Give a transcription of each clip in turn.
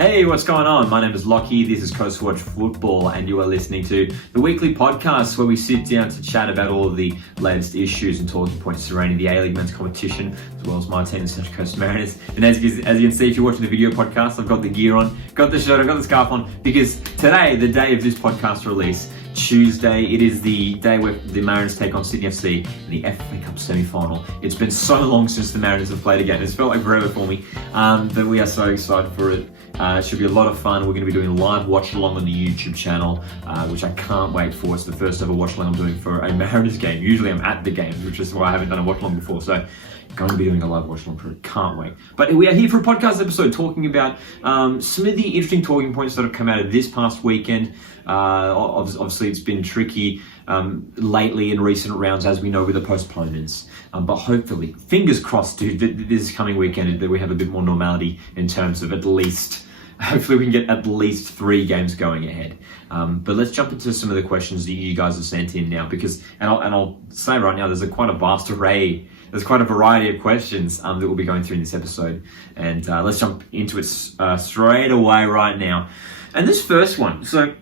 Hey, what's going on? My name is Lockie, this is Coast Watch Football, and you are listening to the weekly podcast where we sit down to chat about all of the latest issues and talking points surrounding the A-League men's competition, as well as my team, the Central Coast Mariners. And as you can see, if you're watching the video podcast, I've got the gear on, got the shirt, I've got the scarf on, because today, the day of this podcast release, Tuesday, it is the day where the Mariners take on Sydney FC in the FA Cup semi-final. It's been so long since the Mariners have played again. It's felt like forever for me, but we are so excited for it. It should be a lot of fun. We're going to be doing a live watch-along on the YouTube channel, which I can't wait for. It's the first ever watch-along I'm doing for a Mariners game. Usually I'm at the games, which is why I haven't done a watch-along before. So going to be doing a live watch-along for it. Can't wait. But we are here for a podcast episode talking about some of the interesting talking points that have come out of this past weekend. Obviously, it's been tricky lately in recent rounds, as we know, with the postponements. But hopefully, fingers crossed, dude, this coming weekend that we have a bit more normality in terms of hopefully we can get at least 3 games going ahead. But let's jump into some of the questions that you guys have sent in now, because, and I'll say right now, there's quite a vast array. There's quite a variety of questions that we'll be going through in this episode. And let's jump into it straight away right now. And this first one, so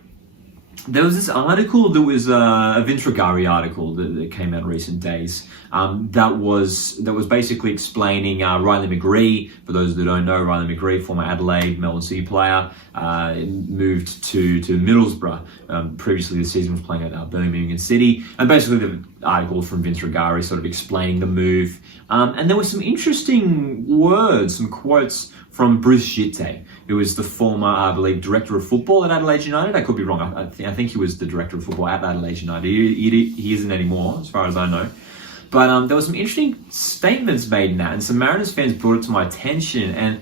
there was this article that was a Vince Regari article that came out in recent days that was basically explaining Riley McGree. For those that don't know, Riley McGree, former Adelaide, Melbourne City player, moved to Middlesbrough. Previously this season was playing at Birmingham City. And basically the article from Vince Regari sort of explaining the move. And there were some interesting words, some quotes from Bruce Jitte, who was the former, I believe, director of football at Adelaide United. I could be wrong. I think he was the director of football at Adelaide United. He isn't anymore, as far as I know. But there were some interesting statements made in that, and some Mariners fans brought it to my attention. And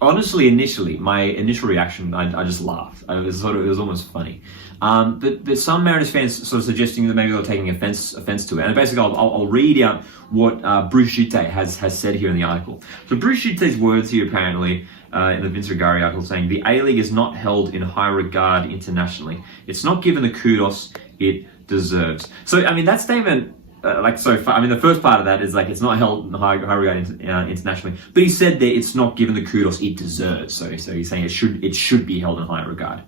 honestly, initially, my initial reaction, I just laughed. It was almost funny. But some Mariners fans sort of suggesting that maybe they're taking offense to it. And basically, I'll read out what Bruce Jitte has said here in the article. So Bruce Jitte's words here apparently in the Vince Regari article saying, the A-League is not held in high regard internationally. It's not given the kudos it deserves. So, I mean, that statement, the first part of that is like, it's not held in high regard internationally, but he said that it's not given the kudos it deserves. So he's saying it should be held in high regard.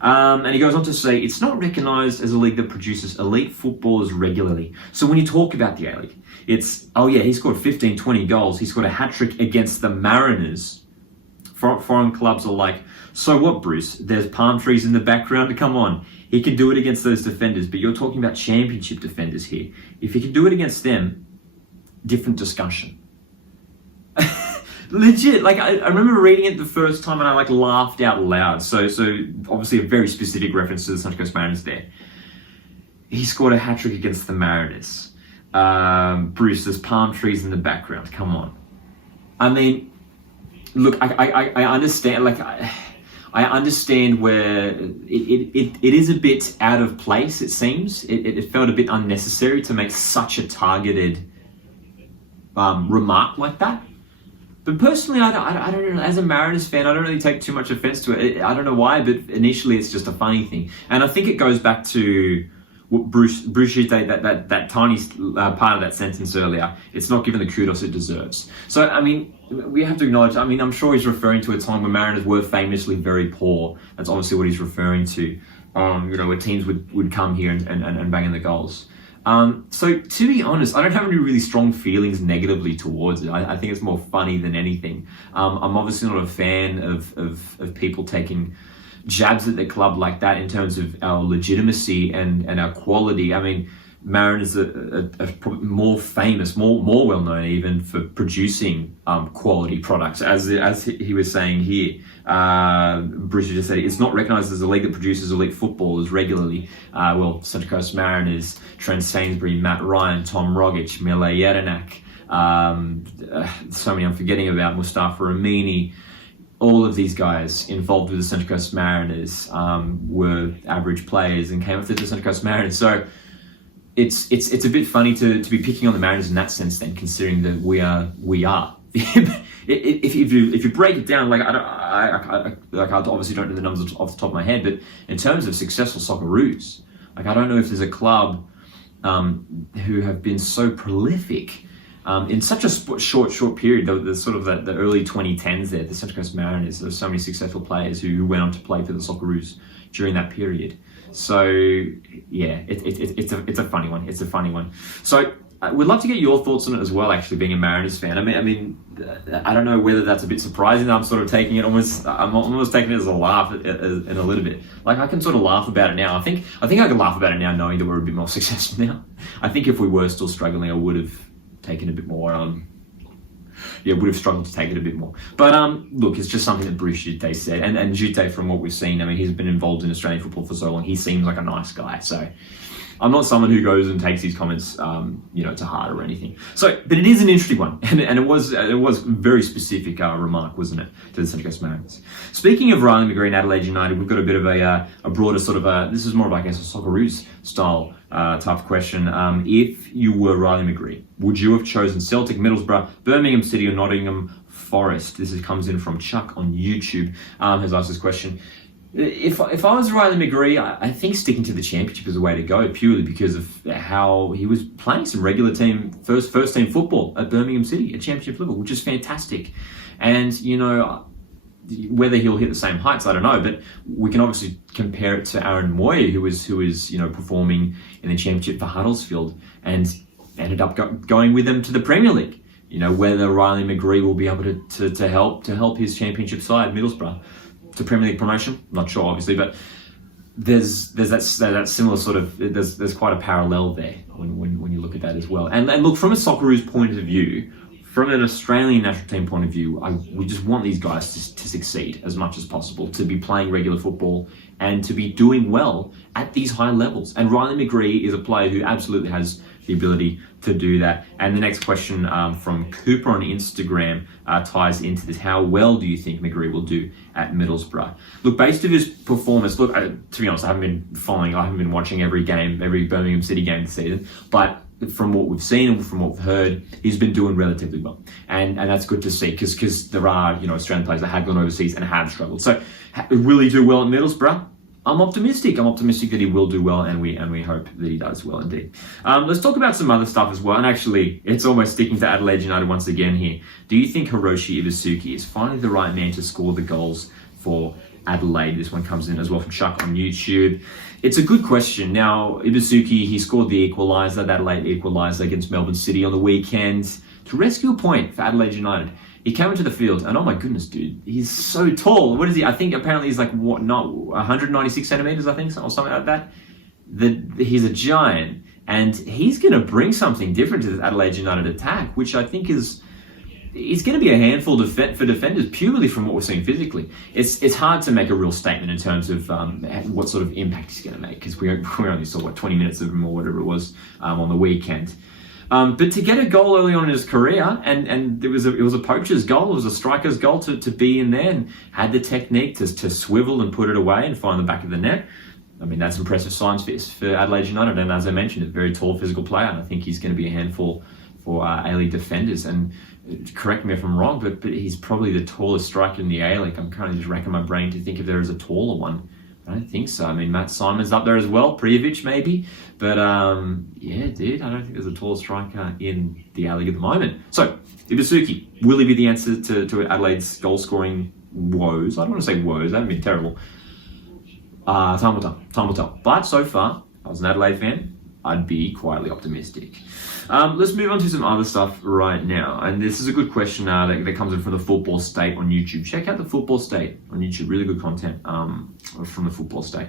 And he goes on to say, it's not recognised as a league that produces elite footballers regularly. So when you talk about the A-League, it's, oh yeah, he scored 15, 20 goals. He scored a hat-trick against the Mariners. Foreign clubs are like, so what, Bruce? There's palm trees in the background. Come on. He can do it against those defenders, but you're talking about championship defenders here. If he can do it against them, different discussion. Legit, I remember reading it the first time and I laughed out loud. So obviously a very specific reference to the Central Coast Mariners there. He scored a hat-trick against the Mariners. Bruce, there's palm trees in the background. Come on. I mean, look, I understand, I understand where it is a bit out of place, it seems. It felt a bit unnecessary to make such a targeted remark like that. But personally, I don't know, as a Mariners fan, I don't really take too much offense to it. I don't know why, but initially it's just a funny thing. And I think it goes back to what Bruce Jitte, that tiny part of that sentence earlier. It's not given the kudos it deserves. So, I mean, we have to acknowledge, I mean, I'm sure he's referring to a time when Mariners were famously very poor. That's obviously what he's referring to. Where teams would come here and bang in the goals. So to be honest, I don't have any really strong feelings negatively towards it. I think it's more funny than anything. I'm obviously not a fan of people taking jabs at the club like that in terms of our legitimacy and our quality. I mean, Mariners are more famous, more well known even for producing quality products. As he was saying here, Bruce just said it's not recognised as a league that produces elite footballers regularly. Central Coast Mariners, Trent Sainsbury, Matt Ryan, Tom Rogic, Mile Jedinak, so many I'm forgetting about, Mustafa Amini. All of these guys involved with the Central Coast Mariners were average players and came up to the Central Coast Mariners. So it's a bit funny to be picking on the Mariners in that sense, then, considering that we are. If you break it down, I obviously don't know the numbers off the top of my head, but in terms of successful Socceroos, I don't know if there's a club who have been so prolific in such a short period. The sort of the early 2010s there, the Central Coast Mariners. There's so many successful players who went on to play for the Socceroos during that period. So yeah, it's a funny one. It's a funny one. So we'd love to get your thoughts on it as well. Actually, being a Mariners fan, I mean, I don't know whether that's a bit surprising. I'm sort of taking it I'm almost taking it as a laugh in a little bit. Like, I can sort of laugh about it now. I think I can laugh about it now, knowing that we're a bit more successful now. I think if we were still struggling, I would have taken a bit more. Would have struggled to take it a bit more. But look, it's just something that Bruce Jute said, and Jute, from what we've seen, I mean, he's been involved in Australian football for so long. He seems like a nice guy, so I'm not someone who goes and takes his comments, to heart or anything. So, but it is an interesting one, and it was very specific remark, wasn't it, to the Central Coast Mariners. Speaking of Riley McGree and Adelaide United, we've got a bit of a broader sort of this is more of, I guess, a Socceroos style type of question. If you were Riley McGree, would you have chosen Celtic, Middlesbrough, Birmingham City, or Nottingham Forest? This comes in from Chuck on YouTube, has asked this question. If I was Riley McGree, I think sticking to the championship is the way to go, purely because of how he was playing some regular team, first team football at Birmingham City at championship level, which is fantastic. And, whether he'll hit the same heights, I don't know, but we can obviously compare it to Aaron Moy, who is performing in the championship for Huddersfield and ended up going with them to the Premier League. Whether Riley McGree will be able to help his championship side, Middlesbrough, to Premier League promotion, not sure, obviously, but there's that similar sort of, there's quite a parallel there when you look at that as well. And look, from a Socceroos point of view, from an Australian national team point of view, we just want these guys to succeed as much as possible, to be playing regular football and to be doing well at these high levels. And Riley McGree is a player who absolutely has the ability to do that. And the next question from Cooper on Instagram ties into this. How well do you think McGree will do at Middlesbrough? Look, based on his performance, to be honest, I haven't been watching every Birmingham City game this season, but from what we've seen and from what we've heard, he's been doing relatively well. And that's good to see, because there are, Australian players that have gone overseas and have struggled. So will he do well at Middlesbrough? I'm optimistic. I'm optimistic that he will do well, and we hope that he does well indeed. Let's talk about some other stuff as well. And actually, it's almost sticking to Adelaide United once again here. Do you think Hiroshi Ibisuki is finally the right man to score the goals for Adelaide? This one comes in as well from Chuck on YouTube. It's a good question. Now, Ibisuki, he scored the equaliser, that late equaliser against Melbourne City on the weekend to rescue a point for Adelaide United. He came into the field, and oh my goodness, dude, he's so tall. What is he? I think apparently he's like, 196 centimeters, I think, or something like that. He's a giant, and he's going to bring something different to the Adelaide United attack, which I think is going to be a handful for defenders, purely from what we're seeing physically. It's hard to make a real statement in terms of what sort of impact he's going to make, because we only saw 20 minutes of him or whatever it was on the weekend. But to get a goal early on in his career, and it was a poacher's goal, it was a striker's goal to be in there, and had the technique to swivel and put it away and find the back of the net. I mean, that's impressive signs for Adelaide United, and as I mentioned, a very tall physical player, and I think he's going to be a handful for A-League defenders. And correct me if I'm wrong, but he's probably the tallest striker in the A-League. I'm currently just racking my brain to think if there is a taller one. I don't think so. I mean, Matt Simon's up there as well, Prijovic maybe. But yeah, dude, I don't think there's a taller striker in the A-League at the moment. So, Ibisuki, will he be the answer to Adelaide's goal-scoring woes? I don't want to say woes, that would be terrible. Time will tell. But so far, if I was an Adelaide fan, I'd be quietly optimistic. Let's move on to some other stuff right now. And this is a good question that comes in from the Football State on YouTube. Check out the Football State on YouTube. Really good content from the Football State.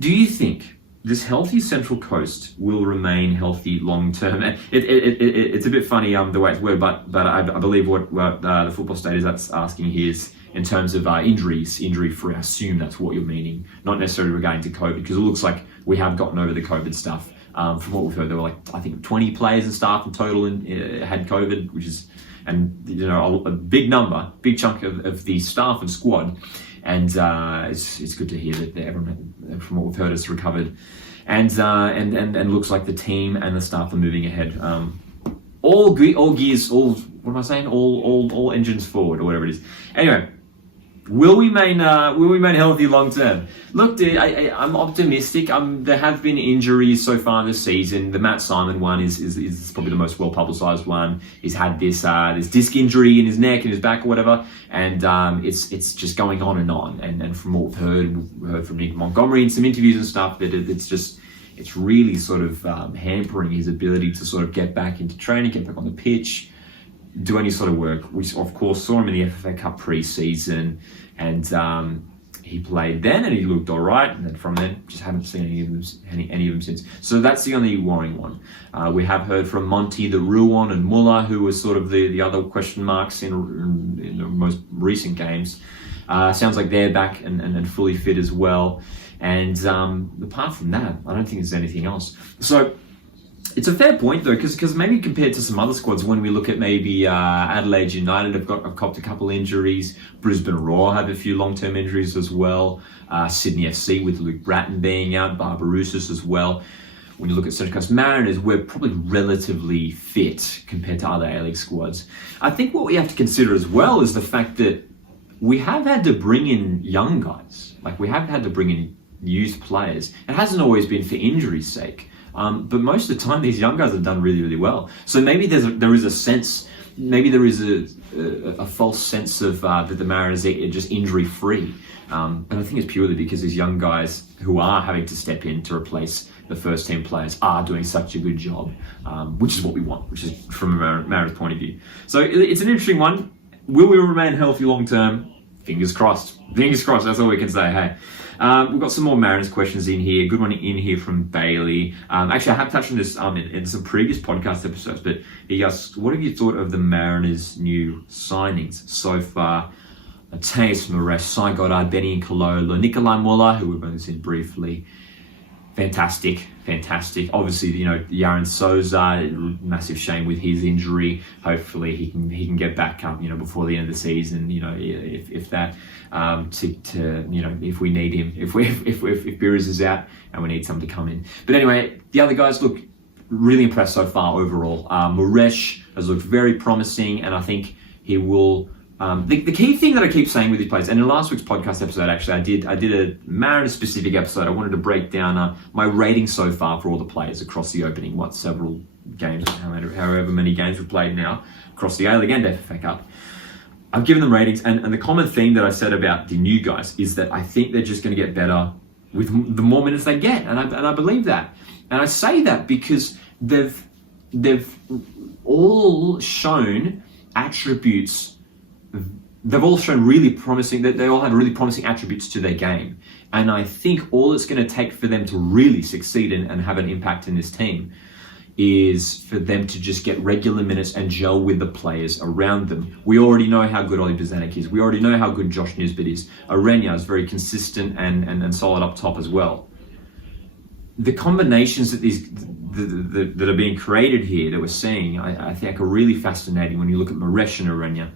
Do you think this healthy Central Coast will remain healthy long term? It's a bit funny the way it's worded, but I believe what the Football State is asking here is in terms of injury-free. I assume that's what you're meaning, not necessarily regarding to COVID, because it looks like we have gotten over the COVID stuff. From what we've heard, there were I think 20 players and staff in total had COVID, which is, and a big number, big chunk of the staff and squad. And it's good to hear that everyone, from what we've heard, has recovered, and looks like the team and the staff are moving ahead. All engines forward, or whatever it is. Anyway, Will we remain healthy long term? Look, dude, I'm optimistic. There have been injuries so far this season. The Matt Simon one is probably the most well publicised one. He's had this disc injury in his neck and his back or whatever, and it's just going on. And from what we've heard from Nick Montgomery in some interviews and stuff, that it's really sort of hampering his ability to sort of get back into training, get back on the pitch, do any sort of work. We, of course, saw him in the FFA Cup pre-season, and he played then, and he looked all right. And then from then, just haven't seen any of them since. So that's the only worrying one. We have heard from Monty, the Ruan, and Muller, who were sort of the other question marks in the most recent games. Sounds like they're back and fully fit as well. And apart from that, I don't think there's anything else. So it's a fair point, though, because maybe compared to some other squads, when we look at maybe Adelaide United have copped a couple injuries, Brisbane Roar have a few long-term injuries as well, Sydney FC with Luke Bratton being out, Barbarousis as well. When you look at Central Coast Mariners, we're probably relatively fit compared to other A-League squads. I think what we have to consider as well is the fact that we have had to bring in young guys. Like, we have had to bring in youth players. It hasn't always been for injury's sake. But most of the time, these young guys have done really, really well. So maybe there is a sense, maybe there is a false sense of that the Mariners are just injury-free. And I think it's purely because these young guys who are having to step in to replace the first-team players are doing such a good job, which is what we want, which is from a Mariners point of view. So it's an interesting one. Will we remain healthy long-term? Fingers crossed. Fingers crossed, that's all we can say, hey. We've got some more Mariners questions in here. Good one in here from Bailey. Actually, I have touched on this in some previous podcast episodes, but he asks, what have you thought of the Mariners' new signings so far? Mateus Moresh, Sai Goddard, Benny Nkolola, Nikolai Muller, who we've only seen briefly. Fantastic. Obviously, Yaron Souza, massive shame with his injury. Hopefully, he can get back up, before the end of the season. If that, if we need him, if Beers is out and we need someone to come in. But anyway, the other guys look really impressed so far overall. Moresh has looked very promising, and I think he will. The key thing that I keep saying with these players, and in last week's podcast episode, actually, I did a Mariners-specific episode. I wanted to break down my rating so far for all the players across the opening, several games, however many games we've played now, across the A-League and FFA Cup. I've given them ratings, and the common theme that I said about the new guys is that I think they're just going to get better with the more minutes they get, and I believe that. And I say that because they've all shown attributes. They've all shown really promising, that they all have really promising attributes to their game. And I think all it's going to take for them to really succeed and have an impact in this team is for them to just get regular minutes and gel with the players around them. We already know how good Oli Bozanic is. We already know how good Josh Nisbet is. Arenya is very consistent and solid up top as well. The combinations that are being created here that we're seeing, I think are really fascinating when you look at Moresh and Arenya,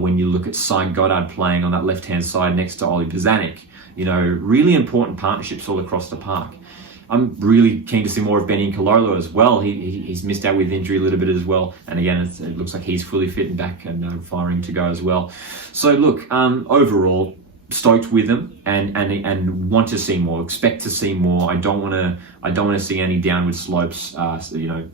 when you look at Sai Goddard playing on that left-hand side next to Oli Bozanic. Really important partnerships all across the park. I'm really keen to see more of Benny Nkolola as well. He's missed out with injury a little bit as well. And again, it looks like he's fully fit and back and firing to go as well. So look, overall, stoked with them and want to see more, expect to see more. I don't want to see any downward slopes,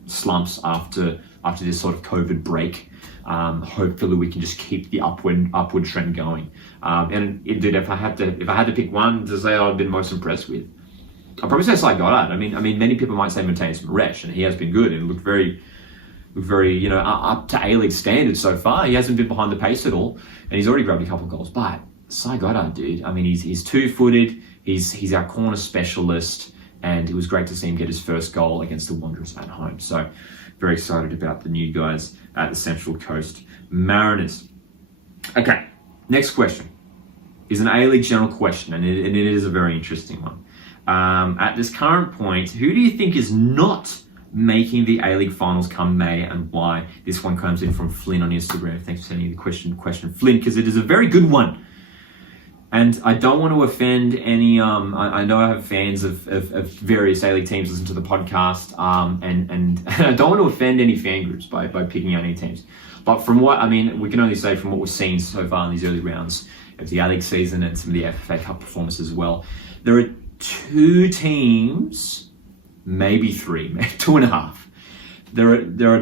slumps after this sort of COVID break. Hopefully we can just keep the upward trend going. And indeed, if I had to pick one to say I've been most impressed with, I'd probably say Sai Goddard. I mean, many people might say Mateus Moresh, and he has been good and looked very, up to A-League standards so far. He hasn't been behind the pace at all, and he's already grabbed a couple of goals. But Sai Goddard, dude, I mean, he's two-footed. He's our corner specialist, and it was great to see him get his first goal against the Wanderers at home. So, very excited about the new guys at the Central Coast Mariners. Okay, next question is an A-League general question, and it is a very interesting one. At this current point, who do you think is not making the A-League finals come May, and why? This one comes in from Flynn on Instagram. Thanks for sending the question Flynn, because it is a very good one. And I don't want to offend any, I know I have fans of various A-League teams listen to the podcast, and I don't want to offend any fan groups by picking out any teams. But we can only say from what we're seeing so far in these early rounds, of the A-League season and some of the FA Cup performances as well. There are 2 teams, maybe 3, maybe 2.5. There are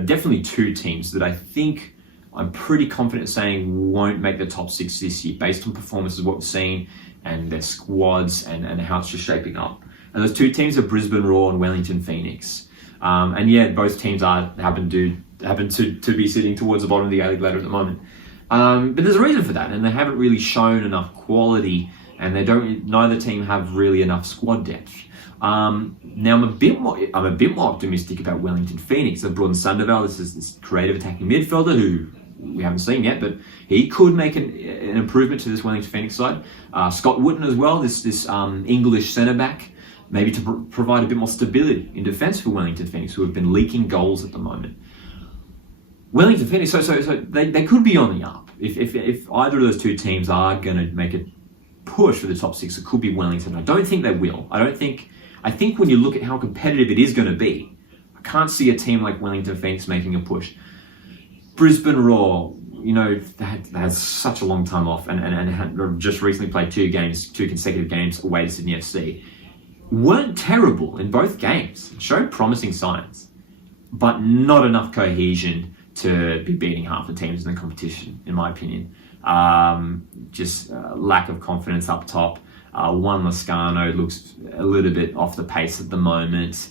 definitely 2 teams that I think I'm pretty confident saying won't make the top 6 this year based on performances, what we've seen, and their squads and how it's just shaping up. And those 2 teams are Brisbane Roar and Wellington Phoenix. And yeah, both teams happen to be sitting towards the bottom of the A-League ladder at the moment. But there's a reason for that, and they haven't really shown enough quality, and neither team have really enough squad depth. Now I'm a bit more optimistic about Wellington Phoenix. They've brought in Sandoval, this creative attacking midfielder who we haven't seen yet, but he could make an improvement to this Wellington Phoenix side. Scott Wootton as well, this English centre back, maybe to provide a bit more stability in defence for Wellington Phoenix, who have been leaking goals at the moment. Wellington Phoenix, so they could be on the up. If either of those 2 teams are going to make a push for the top 6, it could be Wellington. I don't think they will. I think when you look at how competitive it is going to be, I can't see a team like Wellington Phoenix making a push. Brisbane Roar, they had such a long time off and had just recently played 2 consecutive games away to Sydney FC. Weren't terrible in both games, showed promising signs, but not enough cohesion to be beating half the teams in the competition, in my opinion. Just lack of confidence up top. Juan Lascano looks a little bit off the pace at the moment.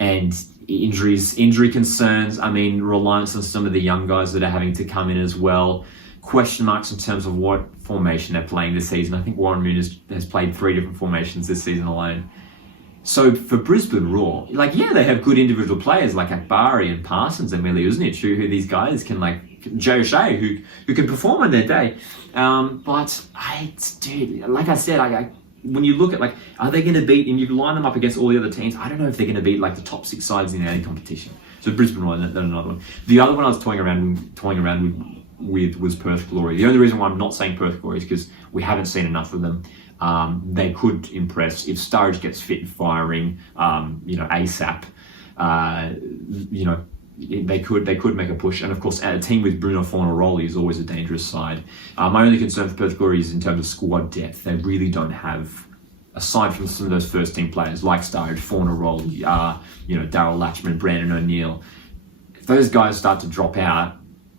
And injury concerns, reliance on some of the young guys that are having to come in as well. Question marks in terms of what formation they're playing this season. I think Warren Moon has played 3 different formations this season alone. So for Brisbane Roar, they have good individual players like Akbari and Parsons and Mili Uznic, who these guys can, Joe Shea, who can perform on their day. But like I said, when you look at are they going to beat, and you line them up against all the other teams, I don't know if they're going to beat the top 6 sides in any competition. So Brisbane Roar, that's another one. The other one I was toying around with was Perth Glory. The only reason why I'm not saying Perth Glory is because we haven't seen enough of them. They could impress if Sturridge gets fit and firing, ASAP. They could make a push, and of course, a team with Bruno Fornaroli is always a dangerous side. My only concern for Perth Glory is in terms of squad depth. They really don't have, aside from some of those first team players like Sturridge, Fornaroli, Darryl Latchman, Brandon O'Neill. If those guys start to drop out,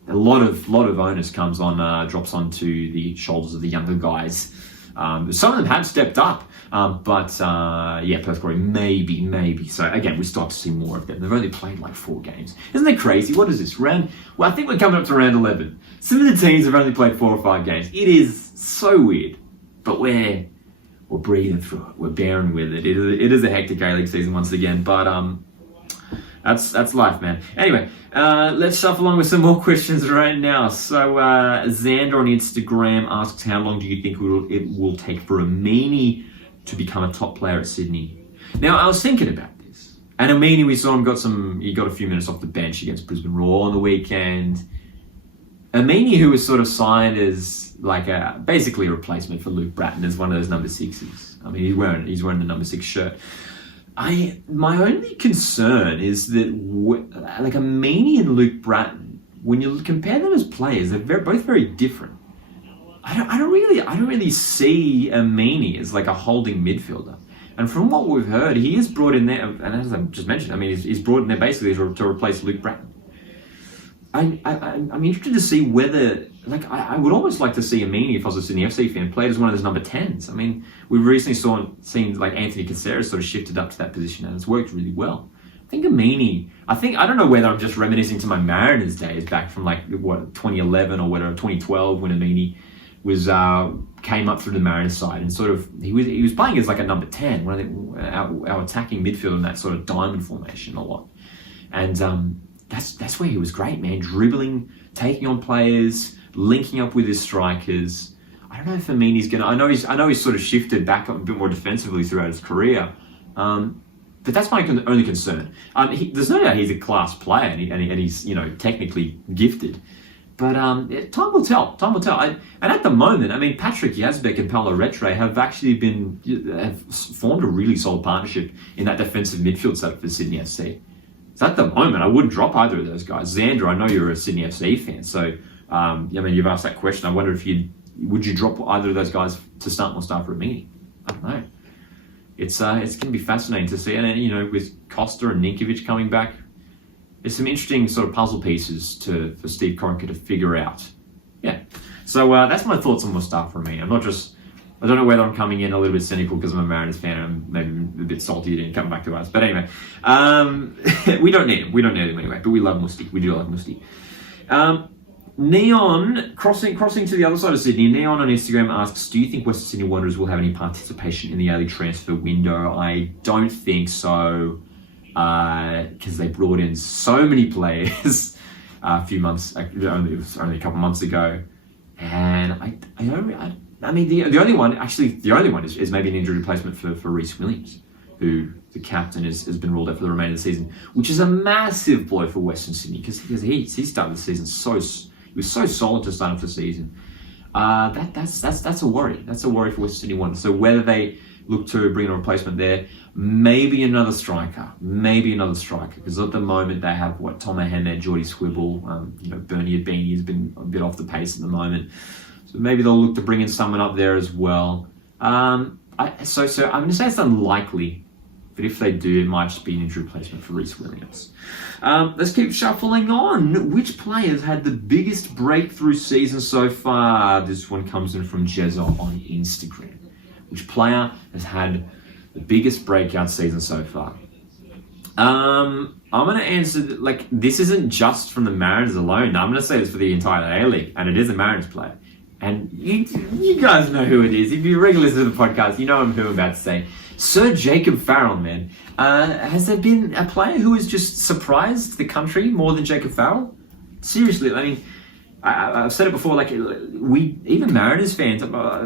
a lot of onus drops onto the shoulders of the younger guys. Some of them have stepped up, but Perth Glory maybe. So again, we still have to see more of them. They've only played 4 games. Isn't that crazy? What is this? I think we're coming up to round 11. Some of the teams have only played 4 or 5 games. It is so weird, but we're breathing through it. We're bearing with it. It is a hectic A-League season once again, but that's life, man. Anyway, let's shuffle along with some more questions right now. So Xander on Instagram asks, how long do you think it will take for Amini to become a top player at Sydney? Now, I was thinking about this. And Amini, we saw him he got a few minutes off the bench against Brisbane Roar on the weekend. Amini, who was sort of signed as basically a replacement for Luke Bratton as one of those number 6s. He's wearing the number 6 shirt. My only concern is that Amini and Luke Bratton, when you compare them as players, they're both very different. I don't really see Amini as a holding midfielder. And from what we've heard, he is brought in there, and as I just mentioned, he's brought in there basically to replace Luke Bratton. I'm interested to see whether, I would almost like to see Amini, if I was a Sydney FC fan, played as one of those number 10s. We recently seen Anthony Caceres sort of shifted up to that position, and it's worked really well. I think Amini, I don't know whether I'm just reminiscing to my Mariners days back from 2011 or whatever, 2012, when Amini came up through the Mariners side, and sort of he was playing as a number 10, one of our attacking midfield in that sort of diamond formation a lot. And that's where he was great, man. Dribbling, taking on players, linking up with his strikers. I don't know if Amini's gonna. I know he's sort of shifted back up a bit more defensively throughout his career, but that's my only concern. There's no doubt he's a class player, and he's technically gifted. But time will tell. Time will tell. And at the moment, Patrick Yazbek and Paulo Retre have actually have formed a really solid partnership in that defensive midfield setup for Sydney FC. So at the moment, I wouldn't drop either of those guys. Xander, I know you're a Sydney FC fan, so you've asked that question. I wonder if you'd would you drop either of those guys to start Mustafa Amini? I don't know. It's going to be fascinating to see. And, you know, with Costa and Ninkovic coming back, there's some interesting sort of puzzle pieces for Steve Corica to figure out. Yeah. So that's my thoughts on Mustafa Amini. I don't know whether I'm coming in a little bit cynical because I'm a Mariners fan and maybe a bit salty he didn't come back to us. But anyway, we don't need him. We don't need him anyway. But we love Musti. We do love Musti. Neon, crossing to the other side of Sydney, Neon on Instagram asks, do you think Western Sydney Wanderers will have any participation in the early transfer window? I don't think so, because they brought in so many players a few months, only a couple months ago. And I mean, the only one is maybe an injury replacement for Reece Williams, who the captain has been ruled out for the remainder of the season, which is a massive blow for Western Sydney because he started the season he was so solid to start off the season. That's a worry. That's a worry for Western Sydney Wanderers. So whether they look to bring in a replacement there, maybe another striker, because at the moment they have Tom Ahmed, Geordie Squibble, Bernie Abini has been a bit off the pace at the moment. So maybe they'll look to bring in someone up there as well. So I'm going to say it's unlikely, but if they do, it might just be an injury replacement for Reece Williams. Let's keep shuffling on. Which players had the biggest breakthrough season so far? This one comes in from Jezza on Instagram. Which player has had the biggest breakout season so far? I'm going to answer, this isn't just from the Mariners alone. I'm going to say this for the entire A-League, and it is a Mariners player. And you guys know who it is. If you regularly listen to the podcast, you know who I'm about to say. Sir Jacob Farrell, man. Has there been a player who has just surprised the country more than Jacob Farrell? Seriously, I mean, I've said it before, even Mariners fans,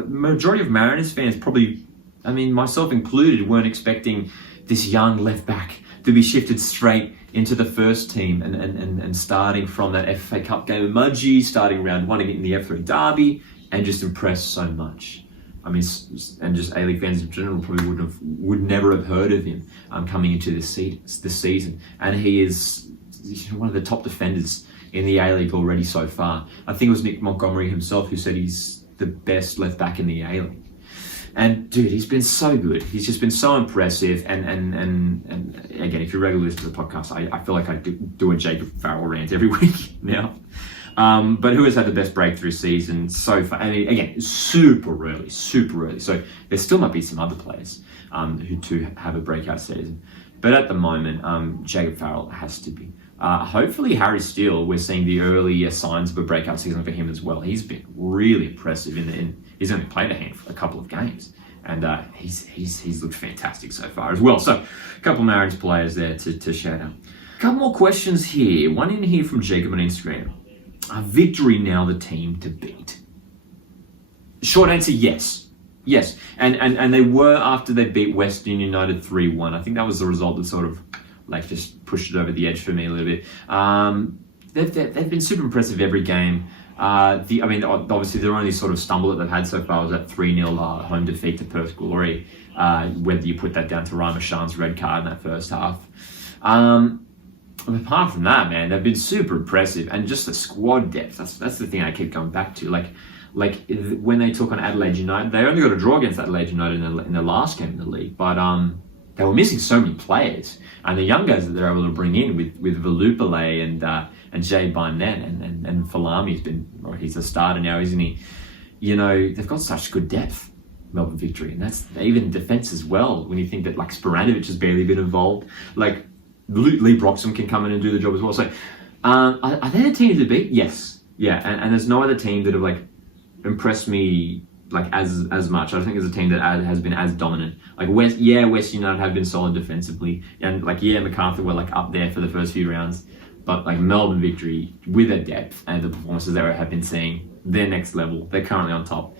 majority of Mariners fans probably, I mean, myself included, weren't expecting this young left back to be shifted straight into the first team and starting from that FA Cup game with Mudgee, starting round one in the F3 Derby, and just impressed so much. I mean, and just A-League fans in general probably would never have heard of him coming into this season. And he is one of the top defenders in the A-League already so far. I think it was Nick Montgomery himself who said he's the best left back in the A-League. And dude, he's been so good. He's just been so impressive. And again, if you're regularly listening to the podcast, I feel like I do a Jacob Farrell rant every week now. But who has had the best breakthrough season so far? I mean, again, super early. So there still might be some other players who do have a breakout season. But at the moment, Jacob Farrell has to be. Hopefully Harry Steele, we're seeing the early signs of a breakout season for him as well. He's been really impressive he's only played a couple of games, and he's looked fantastic so far as well. So a couple of Mariners players there to shout out. A couple more questions here. One in here from Jacob on Instagram. Are Victory now the team to beat? Short answer, yes. Yes, and they were after they beat Western United 3-1. I think that was the result that sort of just pushed it over the edge for me a little bit. They've been super impressive every game. Obviously their only sort of stumble that they've had so far was that 3-0 home defeat to Perth Glory, whether you put that down to Ryan Shan's red card in that first half. Apart from that, man, they've been super impressive, and just the squad depth, that's the thing I keep going back to. When they took on Adelaide United, they only got a draw against Adelaide United in the last game in the league, but they were missing so many players, and the young guys that they're able to bring in with Valupale and Jay Barnett and Falami's he's a starter now, isn't he? You know, they've got such good depth, Melbourne Victory, and that's even defence as well. When you think that Sporanovic has barely been involved, Lee Broxham can come in and do the job as well. So, are they the team to beat? Yes, yeah, and there's no other team that have impressed me as much. I don't think there's a team that has been as dominant. West United have been solid defensively, and MacArthur were up there for the first few rounds, but Melbourne Victory with their depth and the performances they have been seeing, they're next level. They're currently on top.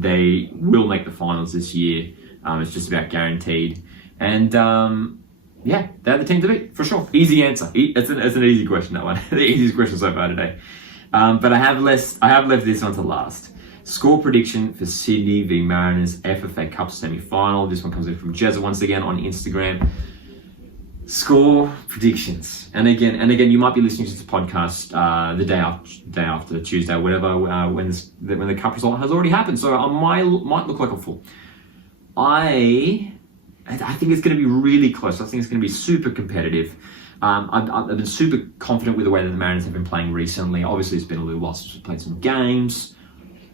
They will make the finals this year. It's just about guaranteed, and they're the team to beat for sure. Easy answer. It's an easy question, that one. The easiest question so far today. But I have left this one to last. Score prediction for Sydney v Mariners FFA Cup semi-final. This one comes in from Jezza once again on Instagram. Score predictions, and again, you might be listening to this podcast the day after Tuesday, or whatever, when the cup result has already happened. So I might look like a fool. I think it's going to be really close. I think it's going to be super competitive. I've been super confident with the way that the Mariners have been playing recently. Obviously, it's been a little while since we played some games.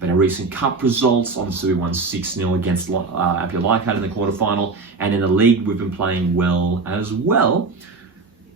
But our recent cup results, obviously we won 6-0 against Apia Leichhardt in the quarterfinal, and in the league we've been playing well as well.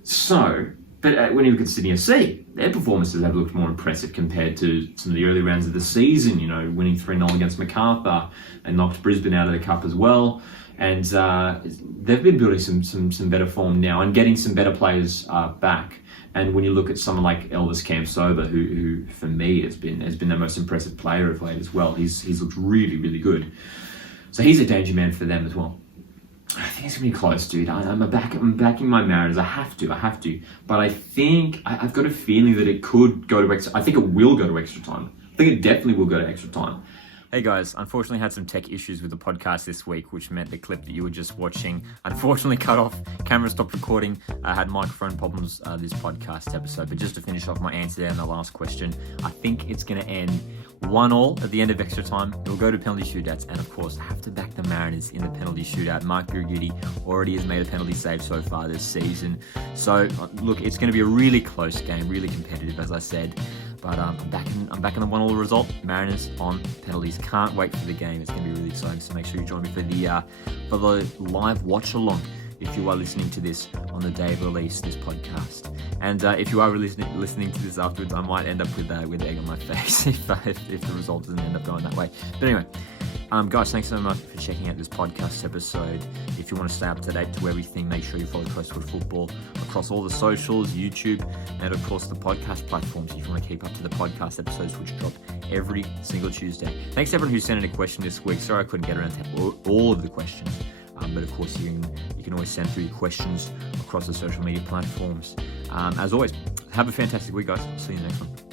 So, but when you look at Sydney FC, their performances have looked more impressive compared to some of the early rounds of the season, winning 3-0 against MacArthur and knocked Brisbane out of the cup as well. And they've been building some better form now and getting some better players back. And when you look at someone like Elvis Campsober, who for me has been the most impressive player of late as well, he's looked really, really good. So he's a danger man for them as well. I think it's gonna be close, dude. I'm backing my Mariners. I have to. But I think I've got a feeling that it could go to extra. I think it will go to extra time. I think it definitely will go to extra time. Hey guys, unfortunately had some tech issues with the podcast this week, which meant the clip that you were just watching unfortunately cut off. Camera stopped recording. I had microphone problems this podcast episode. But just to finish off my answer there on the last question, I think it's going to end 1-1 at the end of extra time. It will go to penalty shootouts, and of course I have to back the Mariners in the penalty shootout. Mark Birighitti already has made a penalty save so far this season. So look, it's going to be a really close game, really competitive, as I said. But I'm backing the 1-1 result. Mariners on penalties. Can't wait for the game. It's going to be really exciting. So make sure you join me for the live watch along if you are listening to this on the day of release, this podcast. And if you are listening to this afterwards, I might end up with egg on my face if the result doesn't end up going that way. But anyway, guys, thanks so much for checking out this podcast episode. If you want to stay up to date to everything, make sure you follow Coastwood Football across all the socials, YouTube, and of course the podcast platforms if you want to keep up to the podcast episodes which drop every single Tuesday. Thanks to everyone who sent in a question this week. Sorry I couldn't get around to all of the questions. But of course you can always send through your questions across the social media platforms. As always, have a fantastic week, guys. See you next one.